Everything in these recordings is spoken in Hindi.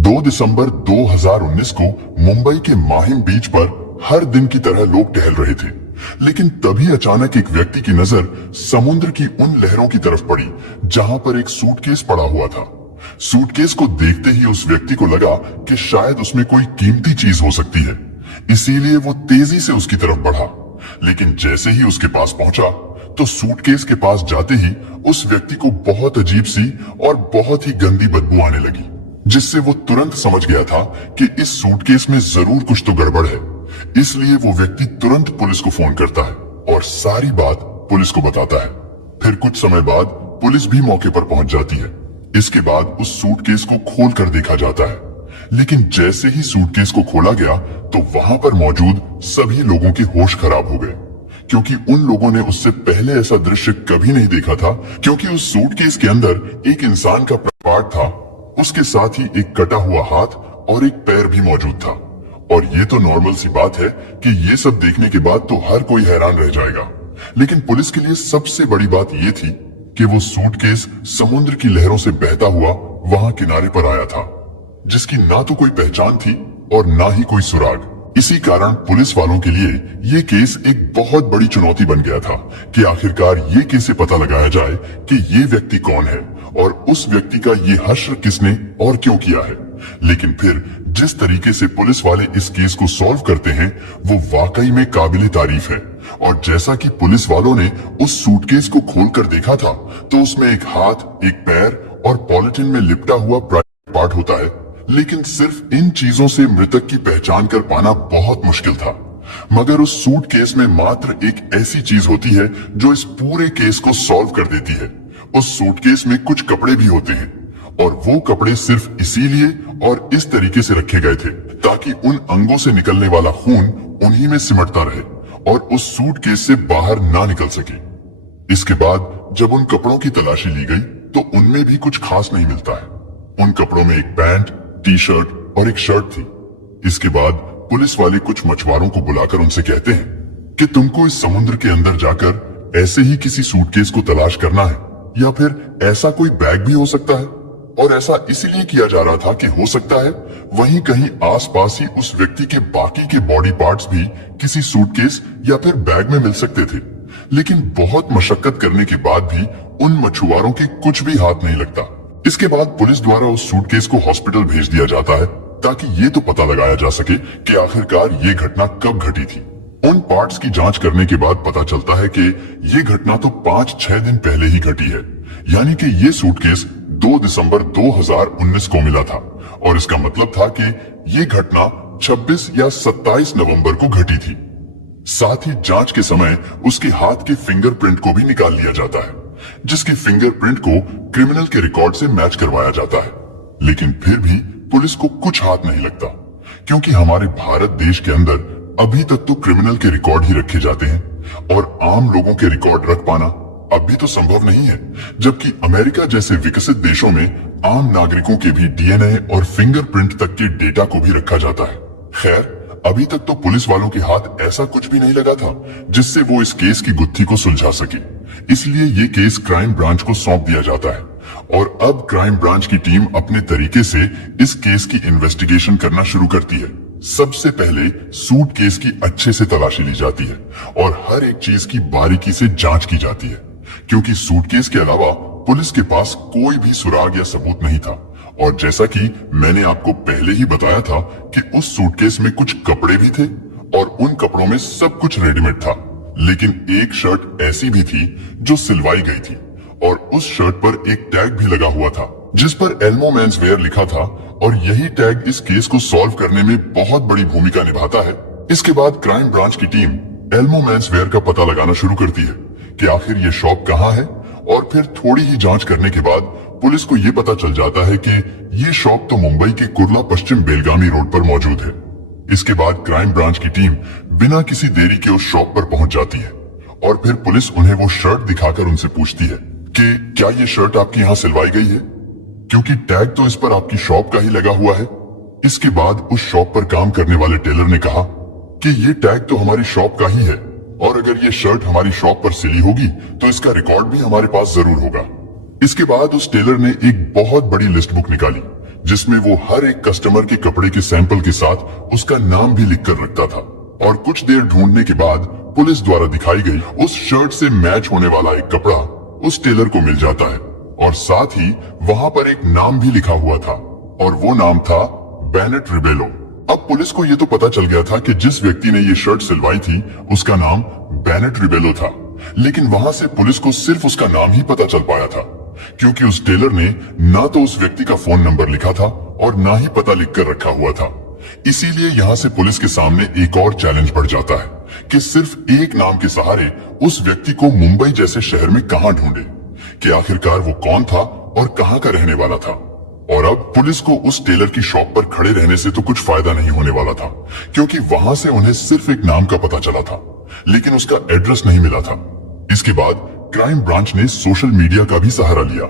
2 दिसंबर 2019 को मुंबई के माहिम बीच पर हर दिन की तरह लोग टहल रहे थे, लेकिन तभी अचानक एक व्यक्ति की नजर समुद्र की उन लहरों की तरफ पड़ी जहां पर एक सूटकेस पड़ा हुआ था। सूटकेस को देखते ही उस व्यक्ति को लगा कि शायद उसमें कोई कीमती चीज हो सकती है, इसीलिए वो तेजी से उसकी तरफ बढ़ा। लेकिन जैसे ही उसके पास पहुंचा तो सूटकेस के पास जाते ही उस व्यक्ति को बहुत अजीब सी और बहुत ही गंदी बदबू आने लगी, जिससे वो तुरंत समझ गया था कि इस सूटकेस में जरूर कुछ तो गड़बड़ है। इसलिए वो व्यक्ति तुरंत पुलिस को फोन करता है और सारी बात पुलिस को बताता है। फिर कुछ समय बाद पुलिस भी मौके पर पहुंच जाती है। इसके बाद उस सूटकेस को खोल कर देखा जाता है, लेकिन जैसे ही सूटकेस को खोला गया तो वहां पर मौजूद सभी लोगों के होश खराब हो गए, क्योंकि उन लोगों ने उससे पहले ऐसा दृश्य कभी नहीं देखा था। क्योंकि उस सूटकेस के अंदर एक इंसान का पार्ट था, उसके साथ ही एक कटा हुआ हाथ और एक पैर भी मौजूद था। और ये तो नॉर्मल सी बात है कि ये सब देखने के बाद तो हर कोई हैरान रह जाएगा, लेकिन पुलिस के लिए सबसे बड़ी बात ये थी कि वो सूटकेस समुद्र की लहरों से बहता हुआ वहां किनारे पर आया था, जिसकी ना तो कोई पहचान थी और ना ही कोई सुराग। इसी कारण पुलिस वालों के लिए ये केस एक बहुत बड़ी चुनौती बन गया था कि आखिरकार ये कैसे पता लगाया जाए कि ये व्यक्ति कौन है और उस व्यक्ति का ये हश्र किसने और क्यों किया है। लेकिन फिर जिस तरीके से पुलिस वाले इस केस को सॉल्व करते हैं वो वाकई में काबिले तारीफ है। और जैसा कि पुलिस वालों ने उस सूटकेस को खोलकर देखा था तो उसमें एक हाथ, एक पैर और पॉलिथीन में लिपटा हुआ प्राइवेट पार्ट होता है, लेकिन सिर्फ इन चीजों से मृतक की पहचान कर पाना बहुत मुश्किल था। मगर उस सूटकेस में मात्र एक ऐसी चीज होती है जो इस पूरे केस को सॉल्व कर देती है। उस सूटकेस में कुछ कपड़े भी होते हैं और वो कपड़े सिर्फ इसीलिए और इस तरीके से रखे गए थे ताकि उन अंगों से निकलने वाला खून उन्हीं में सिमटता रहे और उस सूटकेस से बाहर ना निकल सके। इसके बाद जब उन कपड़ों की तलाशी ली गई तो उनमें भी कुछ खास नहीं मिलता है। उन कपड़ों में एक पैंट, टी शर्ट और एक शर्ट थी। इसके बाद पुलिस वाले कुछ मछुआरों को बुलाकर उनसे कहते हैं कि तुमको इस समुद्र के अंदर जाकर ऐसे ही किसी सूटकेस को तलाश करना है या फिर ऐसा कोई बैग भी हो सकता है। और ऐसा इसलिए किया जा रहा था कि हो सकता है वहीं कहीं आसपास ही उस व्यक्ति के बाकी के बॉडी पार्ट्स भी किसी सूटकेस या फिर बैग में मिल सकते थे। लेकिन बहुत मशक्कत करने के बाद भी उन मछुआरों के कुछ भी हाथ नहीं लगता। इसके बाद पुलिस द्वारा उस सूटकेस को हॉस्पिटल भेज दिया जाता है ताकि ये तो पता लगाया जा सके कि आखिरकार ये घटना कब घटी थी। उन पार्ट्स की जांच करने के बाद पता चलता है कि ये घटना तो 5-6 दिन पहले ही घटी है, यानी कि ये सूटकेस 2 दिसंबर 2019 को मिला था और इसका मतलब था कि ये घटना 26 या 27 नवंबर को घटी थी। साथ ही जांच के समय उसके हाथ के फिंगरप्रिंट को भी निकाल लिया जाता है, जिसके फिंगरप्रिंट को क्रिमिनल के रिकॉर्ड से मैच करवाया जाता है। लेकिन फिर भी पुलिस को कुछ हाथ नहीं लगता, क्योंकि हमारे भारत देश के अंदर अभी तक तो क्रिमिनल के रिकॉर्ड ही रखे जाते हैं और आम लोगों के रिकॉर्ड रख पाना अब भी तो संभव नहीं है, जबकि अमेरिका जैसे विकसित देशों में आम नागरिकों के भी डीएनए और फिंगरप्रिंट तक के डेटा को भी रखा जाता है। खैर, अभी तक तो पुलिस वालों के हाथ ऐसा कुछ भी नहीं लगा था जिससे वो इस केस की गुत्थी को सुलझा सके। इसलिए ये केस क्राइम ब्रांच को सौंप दिया जाता है और अब क्राइम ब्रांच की टीम अपने तरीके से इस केस की इन्वेस्टिगेशन करना शुरू करती है। सबसे पहले सूटकेस की अच्छे से तलाशी ली जाती है और हर एक चीज की बारीकी से जांच की जाती है, क्योंकि सूटकेस के अलावा पुलिस के पास कोई भी सुराग या सबूत नहीं था। और जैसा कि मैंने आपको पहले ही बताया था कि उस सूटकेस में कुछ कपड़े भी थे और उन कपड़ों में सब कुछ रेडीमेड था, लेकिन एक शर्ट ऐसी भी थी जो सिलवाई गई थी और उस शर्ट पर एक टैग भी लगा हुआ था जिस पर एल्मो मेंस वेयर लिखा था और यही टैग इस केस को सॉल्व करने में बहुत बड़ी भूमिका निभाता है। इसके बाद क्राइम ब्रांच की टीम एल्मो मेंस वेयर का पता लगाना शुरू करती है कि आखिर ये शॉप कहाँ है और फिर थोड़ी ही जांच करने के बाद पुलिस को ये पता चल जाता है कि ये शॉप तो मुंबई के कुर्ला पश्चिम बेलगामी रोड पर मौजूद है। इसके बाद क्राइम ब्रांच की टीम बिना किसी देरी के उस शॉप पर पहुंच जाती है और फिर पुलिस उन्हें वो शर्ट दिखाकर उनसे पूछती है कि क्या ये शर्ट आपके यहाँ सिलवाई गई है, क्योंकि टैग तो इस पर आपकी शॉप का ही लगा हुआ है। इसके बाद उस शॉप पर काम करने वाले टेलर ने कहा कि ये टैग तो हमारी शॉप का ही है और अगर ये शर्ट हमारी शॉप पर सिली होगी तो इसका रिकॉर्ड भी हमारे पास जरूर होगा। इसके बाद उस टेलर ने एक बहुत बड़ी लिस्ट बुक निकाली जिसमें वो हर एक कस्टमर के कपड़े के सैंपल के साथ उसका नाम भी लिख कर रखता था। और कुछ देर ढूंढने के बाद पुलिस द्वारा दिखाई गई उस शर्ट से मैच होने वाला एक कपड़ा उस टेलर को मिल जाता है और साथ ही वहां पर एक नाम भी लिखा हुआ था और वो नाम था बेनेट रिबेलो। अब पुलिस को ये तो पता चल गया था कि जिस व्यक्ति ने ये शर्ट सिलवाई थी उसका नाम बेनेट रिबेलो था, लेकिन वहां से पुलिस को सिर्फ उसका नाम ही पता चल पाया था क्योंकि उस टेलर ने ना तो उस व्यक्ति का फोन नंबर लिखा था और ना ही पता लिखकर रखा हुआ था। इसीलिए यहाँ से पुलिस के सामने एक और चैलेंज बढ़ जाता है कि सिर्फ एक नाम के सहारे उस व्यक्ति को मुंबई जैसे शहर में कहां ढूंढे, कि आखिरकार वो कौन था और कहां का रहने वाला था। और अब पुलिस को उस टेलर की शॉप पर खड़े रहने से तो कुछ फायदा नहीं होने वाला था क्योंकि वहां से उन्हें सिर्फ एक नाम का पता चला था लेकिन उसका एड्रेस नहीं मिला था। इसके बाद क्राइम ब्रांच ने सोशल मीडिया का भी सहारा लिया।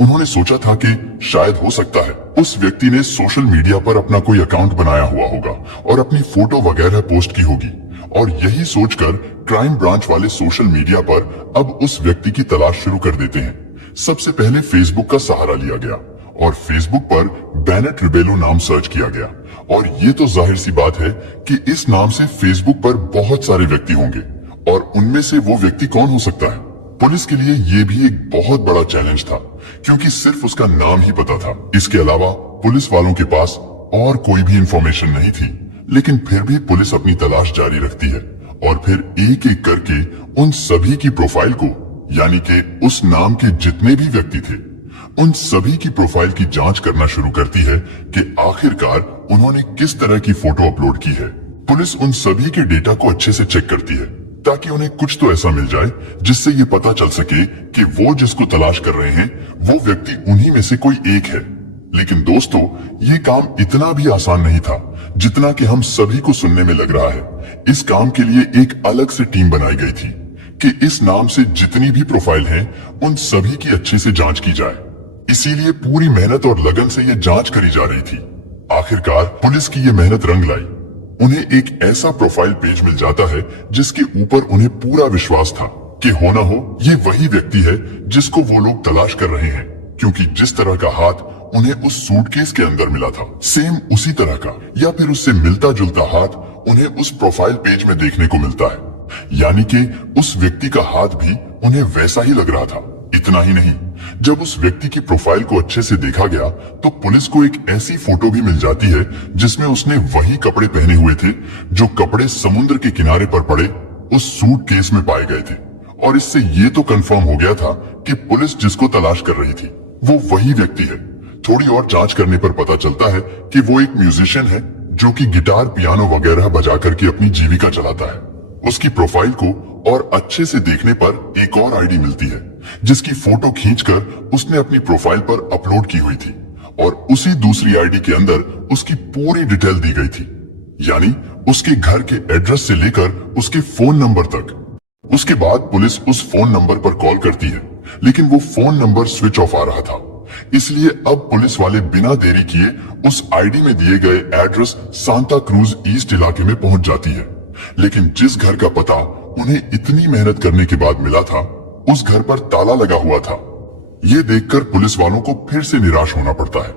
उन्होंने सोचा था कि शायद हो सकता है उस व्यक्ति ने सोशल मीडिया पर अपना कोई अकाउंट बनाया हुआ होगा और अपनी फोटो वगैरह पोस्ट की होगी और यही सोचकर क्राइम ब्रांच वाले सोशल मीडिया पर अब उस व्यक्ति की तलाश शुरू कर देते हैं। सबसे पहले फेसबुक का सहारा लिया गया और फेसबुक पर बेनेट रिबेलो नाम सर्च किया गया और ये तो जाहिर सी बात है कि इस नाम से फेसबुक पर बहुत सारे व्यक्ति होंगे और उनमें से वो व्यक्ति कौन हो सकता है। पुलिस के लिए ये भी एक बहुत बड़ा चैलेंज था क्योंकि सिर्फ उसका नाम ही पता था। इसके अलावा पुलिस वालों के पास और कोई भी इंफॉर्मेशन नहीं थी, लेकिन फिर भी पुलिस अपनी तलाश जारी रखती है और फिर एक एक करके उन सभी की प्रोफाइल को, यानी कि उस नाम के जितने भी व्यक्ति थे उन सभी की प्रोफाइल की जांच करना शुरू करती है कि आखिरकार उन्होंने किस तरह की फोटो अपलोड की है। पुलिस उन सभी के डेटा को अच्छे से चेक करती है ताकि उन्हें कुछ तो ऐसा मिल जाए जिससे ये पता चल सके कि वो जिसको तलाश कर रहे हैं वो व्यक्ति उन्हीं में से कोई एक है। लेकिन दोस्तों, ये काम इतना भी आसान नहीं था जितना कि हम सभी को सुनने में लग रहा है। इस काम के लिए एक अलग से टीम बनाई गई थी कि इस नाम से जितनी भी प्रोफाइल हैं उन सभी की अच्छे से जांच की जाए। इसीलिए पूरी मेहनत और लगन से ये जांच करी जा रही थी। आखिरकार पुलिस की ये मेहनत रंग लाई। उन्हें एक ऐसा प्रोफाइल पेज मिल जाता है जिसके ऊपर उन्हें पूरा विश्वास था कि होना हो ये वही व्यक्ति है जिसको वो लोग तलाश कर रहे हैं, क्योंकि जिस तरह का हाथ उन्हें उस सूटकेस के अंदर मिला था सेम उसी तरह का या फिर उससे मिलता जुलता हाथ उन्हें उस प्रोफाइल पेज में देखने को मिलता है। यानी कि उस व्यक्ति का हाथ भी उन्हें वैसा ही लग रहा था। इतना ही नहीं, जब उस व्यक्ति की प्रोफाइल को अच्छे से देखा गया तो पुलिस को एक ऐसी फोटो भी मिल जाती है जिसमें उसने वही कपड़े पहने हुए थे जो कपड़े समुद्र के किनारे पर पड़े उस सूटकेस में पाए गए थे। और इससे ये तो कंफर्म हो गया था कि पुलिस जिसको तलाश कर रही थी वो वही व्यक्ति है। थोड़ी और जांच करने पर पता चलता है कि वो एक म्यूजिशियन है जो कि गिटार, पियानो वगैरह बजा करके अपनी जीविका चलाता है। उसकी प्रोफाइल को और अच्छे से देखने पर एक और आईडी मिलती है जिसकी फोटो खींचकर उसने अपनी प्रोफाइल पर अपलोड की हुई थी और उसी दूसरी आईडी के अंदर उसकी पूरी डिटेल दी गई थी, यानी उसके घर के एड्रेस से लेकर उसके फोन नंबर तक। उसके बाद पुलिस उस फोन नंबर पर कॉल करती है लेकिन वो फोन नंबर स्विच ऑफ आ रहा था। इसलिए अब पुलिस वाले बिना देरी किए उस आईडी में दिए गए एड्रेस सांता क्रूज ईस्ट इलाके में पहुंच जाती है। लेकिन जिस घर का पता उन्हें इतनी मेहनत करने के बाद मिला था उस घर पर ताला लगा हुआ था। ये देखकर पुलिस वालों को फिर से निराश होना पड़ता है।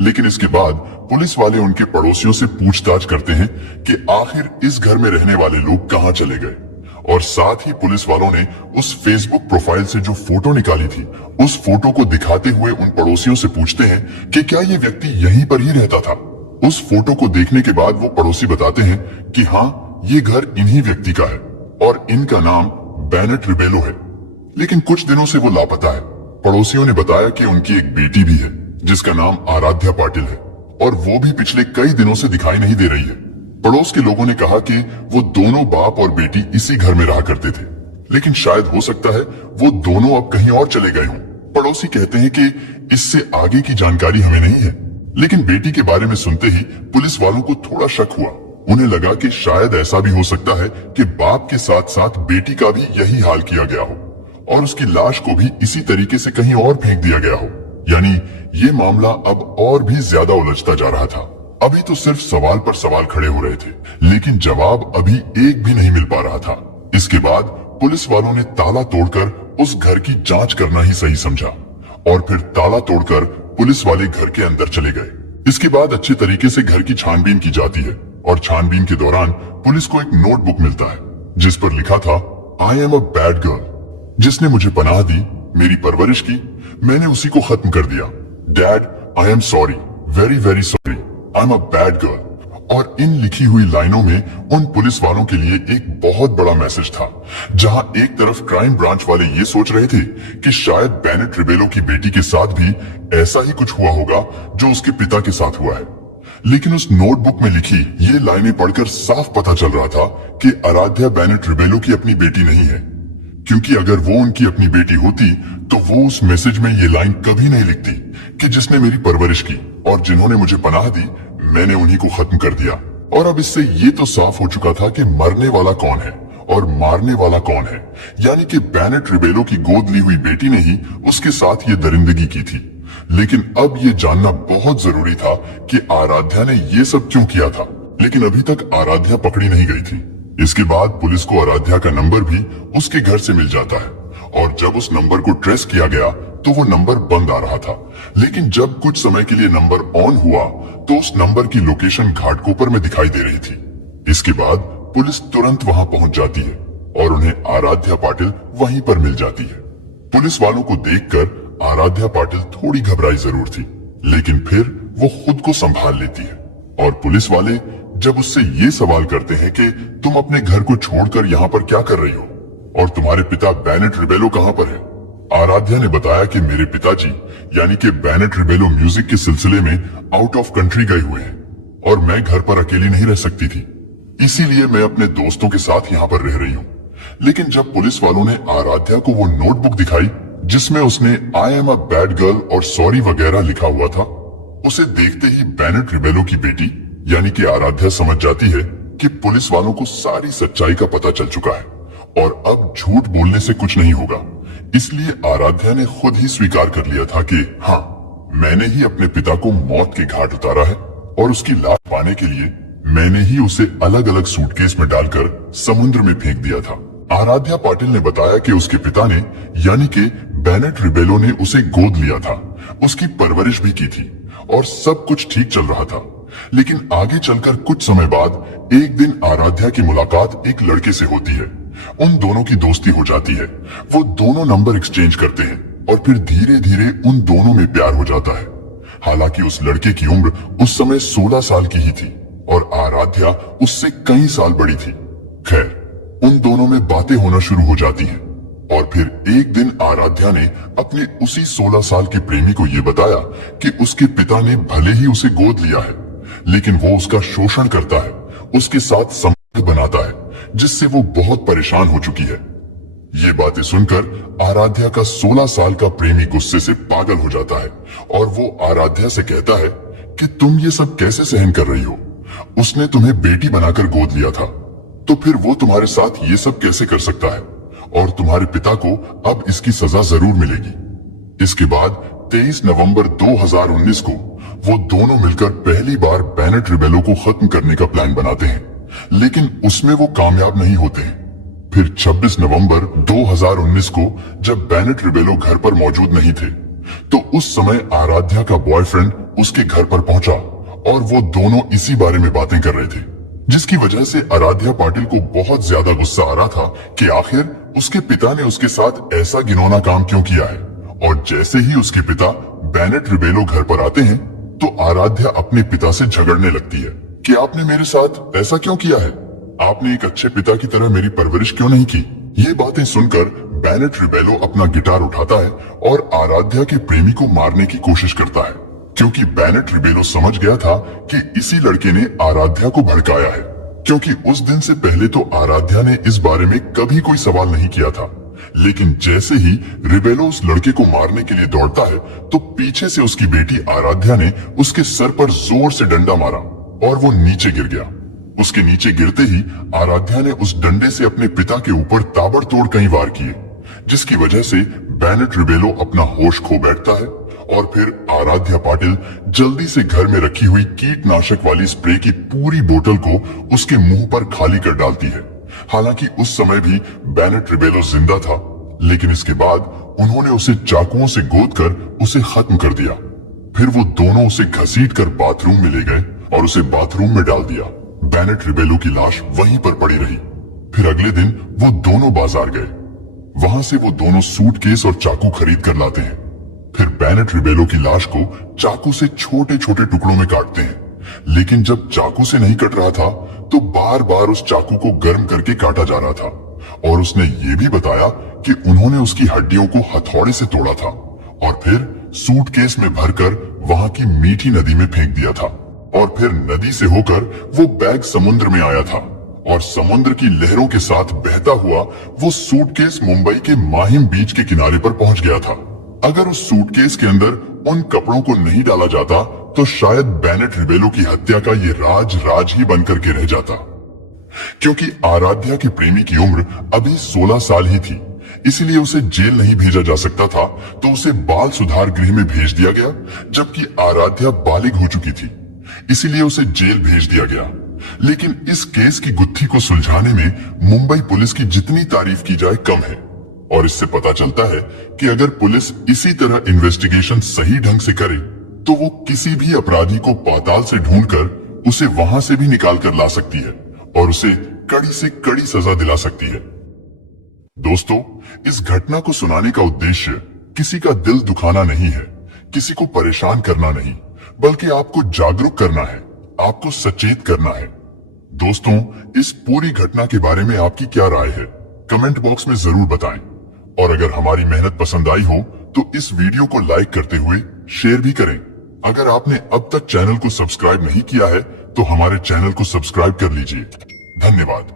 लेकिन इसके बाद पुलिस वाले उनके पड़ोसियों से पूछताछ करते हैं कि आखिर इस घर में रहने वाले लोग कहां चले गए, और साथ ही पुलिस वालों ने उस फेसबुक प्रोफाइल से जो फोटो निकाली थी उस फोटो को दिखाते हुए उन पड़ोसियों से पूछते हैं कि क्या ये व्यक्ति यहीं पर ही रहता था। उस फोटो को देखने के बाद वो पड़ोसी बताते हैं कि हाँ, ये घर इन्हीं व्यक्ति का है और इनका नाम बेनेट रिबेलो है, लेकिन कुछ दिनों से वो लापता है। पड़ोसियों ने बताया कि उनकी एक बेटी भी है जिसका नाम आराध्या पाटिल है और वो भी पिछले कई दिनों से दिखाई नहीं दे रही है। पड़ोस के लोगों ने कहा कि वो दोनों बाप और बेटी इसी घर में रहा करते थे, लेकिन शायद हो सकता है वो दोनों अब कहीं और चले गए हों। पड़ोसी कहते हैं कि इससे आगे की जानकारी हमें नहीं है, लेकिन बेटी के बारे में सुनते ही पुलिस वालों को थोड़ा शक हुआ। उन्हें लगा कि शायद ऐसा भी हो सकता है कि बाप के साथ साथ बेटी का भी यही हाल किया गया हो और उसकी लाश को भी इसी तरीके से कहीं और फेंक दिया गया हो। यानी ये मामला अब और भी ज्यादा उलझता जा रहा था। अभी तो सिर्फ सवाल पर सवाल खड़े हो रहे थे, लेकिन जवाब अभी एक भी नहीं मिल पा रहा था। इसके बाद पुलिस वालों ने ताला तोड़कर उस घर की जांच करना ही सही समझा और फिर ताला तोड़कर पुलिस वाले घर के अंदर चले गए। इसके बाद अच्छे तरीके से घर की छानबीन की जाती है और छानबीन के दौरान पुलिस को एक नोटबुक मिलता है जिस पर लिखा था, I am a bad girl. जिसने मुझे पनाह दी, मेरी परवरिश की, मैंने उसी को खत्म कर दिया। Dad, I am sorry, very very sorry, I am a bad girl. और इन लिखी हुई लाइनों में उन पुलिस वालों के लिए एक बहुत बड़ा मैसेज था। जहां एक तरफ क्राइम ब्रांच वाले ये सोच रहे थे कि शायद बेनेट रिबेलो की बेटी के साथ भी ऐसा ही कुछ हुआ होगा जो उसके पिता के साथ हुआ है, लेकिन उस नोटबुक में लिखी ये लाइनें पढ़कर साफ पता चल रहा था कि आराध्या बेनेट रिबेलो की अपनी बेटी नहीं है, क्योंकि अगर वो उनकी अपनी बेटी होती तो वो उस मैसेज में ये लाइन कभी नहीं लिखती कि जिसने मेरी परवरिश की और जिन्होंने मुझे पनाह दी, मैंने उन्हीं को खत्म कर दिया। और अब इससे ये तो साफ हो चुका था कि मरने वाला कौन है और मारने वाला कौन है, यानी कि बेनेट रिबेलो की गोद ली हुई बेटी ने ही उसके साथ ये दरिंदगी की थी। लेकिन अब ये जानना बहुत जरूरी था कि आराध्या ने ये सब क्यों किया था। लेकिन अभी तक आराध्या पकड़ी नहीं गई थी। इसके बाद पुलिस को आराध्या का नंबर भी उसके घर से मिल जाता है और जब उस नंबर को ट्रेस किया गया तो वो नंबर बंद आ रहा था। लेकिन जब कुछ समय के लिए नंबर ऑन हुआ तो उस नंबर की लोकेशन घाटकोपर में दिखाई दे रही थी। इसके बाद पुलिस तुरंत वहां पहुंच जाती है और उन्हें आराध्या पाटिल वहीं पर मिल जाती है। पुलिस वालों को देखकर आराध्या पाटिल थोड़ी घबराई जरूर थी, लेकिन फिर वो खुद को संभाल लेती है। और पुलिस वाले जब उससे ये सवाल करते हैं कि तुम अपने घर को छोड़कर यहाँ पर क्या कर रही हो और तुम्हारे पिता बेनेट रिबेलो कहाँ पर है, आराध्या ने बताया कि मेरे पिताजी यानी कि बेनेट रिबेलो म्यूजिक के सिलसिले में आउट ऑफ कंट्री गए हुए हैं और मैं घर पर अकेली नहीं रह सकती थी, इसीलिए मैं अपने दोस्तों के साथ यहाँ पर रह रही हूँ। लेकिन जब पुलिस वालों ने आराध्या को वो नोटबुक दिखाई जिसमें उसने I am a bad girl और सॉरी वगैरह लिखा हुआ था, उसे देखते ही बेनेट रिबेलो की बेटी यानी कि आराध्या समझ जाती है कि पुलिस वालों को सारी सच्चाई का पता चल चुका है और अब झूठ बोलने से कुछ नहीं होगा। इसलिए आराध्या ने खुद ही स्वीकार कर लिया था कि हाँ, मैंने ही अपने पिता को मौत के घाट उतारा है और उसकी लाश पाने के लिए मैंने ही उसे अलग अलग सूटकेस में डालकर समुद्र में फेंक दिया था। आराध्या पाटिल ने बताया कि उसके पिता ने यानी कि बेनेट रिबेलो ने उसे गोद लिया था, उसकी परवरिश भी की थी और सब कुछ ठीक चल रहा था। लेकिन आगे चलकर कुछ समय बाद एक दिन आराध्या की मुलाकात एक लड़के से होती है। उन दोनों की दोस्ती हो जाती है, वो दोनों नंबर एक्सचेंज करते हैं और फिर धीरे धीरे उन दोनों में प्यार हो जाता है। हालांकि उस लड़के की उम्र उस समय 16 साल की ही थी और आराध्या उससे कई साल बड़ी थी। खैर, उन दोनों में बातें होना शुरू हो जाती हैं और फिर एक दिन आराध्या ने अपने उसी 16 साल के प्रेमी को यह बताया कि उसके पिता ने भले ही उसे गोद लिया है, लेकिन वो उसका शोषण करता है, उसके साथ संबंध बनाता है, जिससे वो बहुत परेशान हो चुकी है। ये बातें सुनकर आराध्या का 16 साल का प्रेमी गुस्से से पागल हो जाता है और वो आराध्या से कहता है कि तुम ये सब कैसे सहन कर रही हो? उसने तुम्हें बेटी बनाकर गोद लिया था, तो फिर वो तुम्हारे साथ ये सब कैसे कर सकता है? और तुम्हारे पिता को अब इसकी सजा जरूर मिलेगी। इसके बाद 23 नवंबर 2019 को वो दोनों मिलकर पहली बार बेनेट रिबेलो को खत्म करने का प्लान बनाते हैं, लेकिन उसमें वो कामयाब नहीं होते हैं। फिर 26 नवंबर 2019 को जब बेनेट रिबेलो घर पर मौजूद नहीं थे, तो उस समय आराध्या का बॉयफ्रेंड उसके घर पर पहुंचा और वो दोनों इसी बारे में बातें कर रहे थे, जिसकी वजह से आराध्या पाटिल को बहुत ज्यादा गुस्सा आ रहा था कि आखिर उसके पिता ने उसके साथ ऐसा घिनौना काम क्यों किया है। और जैसे ही उसके पिता बेनेट रिबेलो घर पर आते हैं तो आराध्या अपने पिता से झगड़ने लगती है कि आपने मेरे साथ ऐसा क्यों किया है, आपने एक अच्छे पिता की तरह मेरी परवरिश क्यों नहीं की। ये बातें सुनकर बेनेट रिबेलो अपना गिटार उठाता है और आराध्या के प्रेमी को मारने की कोशिश करता है, क्योंकि बेनेट रिबेलो समझ गया था कि इसी लड़के ने आराध्या को भड़काया है, क्योंकि उस दिन से पहले तो आराध्या ने इस बारे में कभी कोई सवाल नहीं किया था। लेकिन जैसे ही रिबेलो उस लड़के को मारने के लिए दौड़ता है तो पीछे से उसकी बेटी आराध्या ने उसके सर पर जोर से डंडा मारा और वो नीचे गिर गया। उसके नीचे गिरते ही आराध्या ने उस डंडे से अपने पिता के ऊपर ताबड़तोड़ कई वार किए, जिसकी वजह से बेनेट रिबेलो अपना होश खो बैठता है और फिर आराध्या पाटिल जल्दी से घर में रखी हुई कीटनाशक वाली स्प्रे की पूरी बोतल को उसके मुंह पर खाली कर डालती है। हालांकि उस समय भी बेनेट रिबेलो जिंदा था, लेकिन इसके बाद उन्होंने उसे चाकुओं से गोदकर उसे खत्म कर दिया। फिर वो दोनों उसे घसीटकर बाथरूम में ले गए और उसे बाथरूम में डाल दिया। बेनेट रिबेलो की लाश वहीं पर पड़ी रही। फिर अगले दिन वो दोनों बाजार गए। वहां से वो दोनों सूटकेस और चाकू खरीद कर लाते हैं। फिर बेनेट रिबेलो की लाश को चाकू से छोटे छोटे टुकड़ों में काटते हैं। लेकिन जब चाकू से नहीं कट रहा था तो बार बार उस चाकू को गर्म करके काटा जा रहा था। और उसने ये भी बताया कि उन्होंने उसकी हड्डियों को हथौड़े से तोड़ा था और फिर सूटकेस में भरकर वहां की मीठी नदी में फेंक दिया था। और फिर नदी से होकर वो बैग समुद्र में आया था और समुद्र की लहरों के साथ बहता हुआ वो सूटकेस मुंबई के माहिम बीच के किनारे पर पहुंच गया था। अगर उस सूटकेस के अंदर उन कपड़ों को नहीं डाला जाता तो शायद बेनेट रिबेलो की हत्या का ये राज ही बनकर के रह जाता। क्योंकि आराध्या के प्रेमी की उम्र अभी 16 साल ही थी, इसलिए उसे जेल नहीं भेजा जा सकता था, तो उसे बाल सुधार गृह में भेज दिया गया। जबकि आराध्या बालिग हो चुकी थी, इसीलिए उसे जेल भेज दिया गया। लेकिन इस केस की गुत्थी को सुलझाने में मुंबई पुलिस की जितनी तारीफ की जाए कम है। और इससे पता चलता है कि अगर पुलिस इसी तरह इन्वेस्टिगेशन सही ढंग से करे तो वो किसी भी अपराधी को पाताल से ढूंढकर उसे वहां से भी निकाल कर ला सकती है और उसे कड़ी से कड़ी सजा दिला सकती है। दोस्तों, इस घटना को सुनाने का उद्देश्य किसी का दिल दुखाना नहीं है, किसी को परेशान करना नहीं, बल्कि आपको जागरूक करना है, आपको सचेत करना है। दोस्तों, इस पूरी घटना के बारे में आपकी क्या राय है, कमेंट बॉक्स में जरूर बताएं। और अगर हमारी मेहनत पसंद आई हो तो इस वीडियो को लाइक करते हुए शेयर भी करें। अगर आपने अब तक चैनल को सब्सक्राइब नहीं किया है तो हमारे चैनल को सब्सक्राइब कर लीजिए। धन्यवाद।